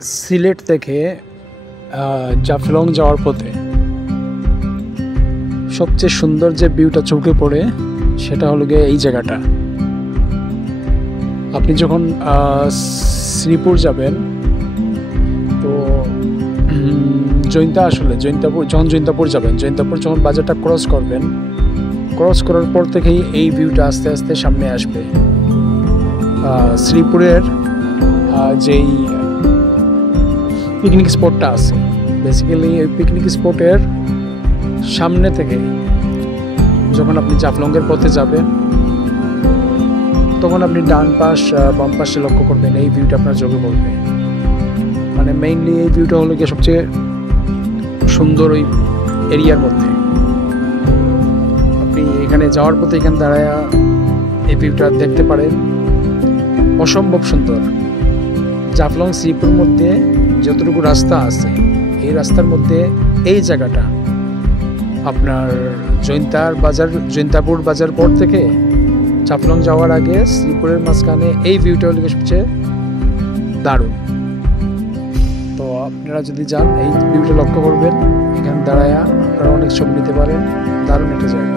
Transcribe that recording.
সিলেট থেকে জাফলং যাওয়ার পথে সবচেয়ে সুন্দর যে ভিউটা চোখে পড়ে সেটা হলো গিয়ে এই জায়গাটা। আপনি যখন শ্রীপুর যাবেন তো জৈন্তাপুর যাবেন, জৈন্তাপুর যখন বাজারটা ক্রস করবেন, ক্রস করার পর থেকেই এই ভিউটা আস্তে আস্তে সামনে আসবে। শ্রীপুরের যেই পিকনিক স্পটটা আছে, বেসিক্যালি এই পিকনিক স্পটের সামনে থেকে যখন আপনি জাফলংয়ের পথে যাবেন তখন আপনি ডান পাশ বাম পাশে লক্ষ্য করবেন, এই ভিউটা আপনার চোখে পড়বে। মানে মেইনলি এই ভিউটা হলো গিয়ে সবচেয়ে সুন্দর ওই এরিয়ার মধ্যে। আপনি এখানে যাওয়ার পথে এখানে দাঁড়ায় এই ভিউটা দেখতে পারেন, অসম্ভব সুন্দর। জাফলং শ্রীপুর মধ্যে যতটুকু রাস্তা আছে এই রাস্তার মধ্যে এই জায়গাটা আপনার জৈন্তাপুর বাজার পর থেকে জাফলং যাওয়ার আগে শ্রীপুরের মাঝখানে এই ভিউটা হলে সবচেয়ে দারুণ। তো আপনারা যদি যান এই ভিউটা লক্ষ্য করবেন, এখানে দাঁড়ায় আপনারা অনেক ছবি নিতে পারেন, দারুণ একটা জায়গা।